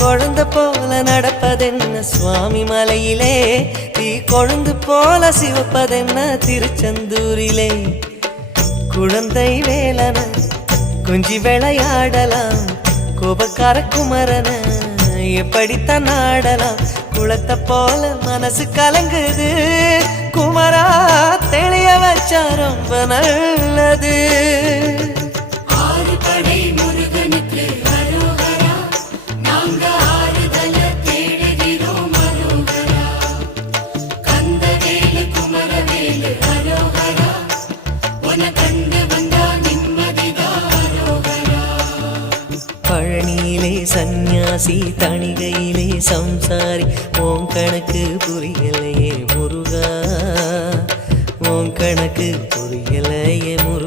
குழந்தை போல நடப்பதென்ன சுவாமி மலையிலே, தீ கொழுந்து போல சிவப்பதென்ன திருச்செந்தூரிலே. குழந்தை வேலன கொஞ்சி விளையாடலாம், கோபக்கார குமரன எப்படித்தான் ஆடலாம். குளத்தை போல மனசு கலங்குது, குமரா தெளிய வச்சா ரொம்ப நல்லது. பழனியிலே சந்நியாசி, தணிகையிலே சம்சாரி, ஓம் கணக்கு புரியலையே முருகா, ஓம் கணக்கு புரியலையே முருகா.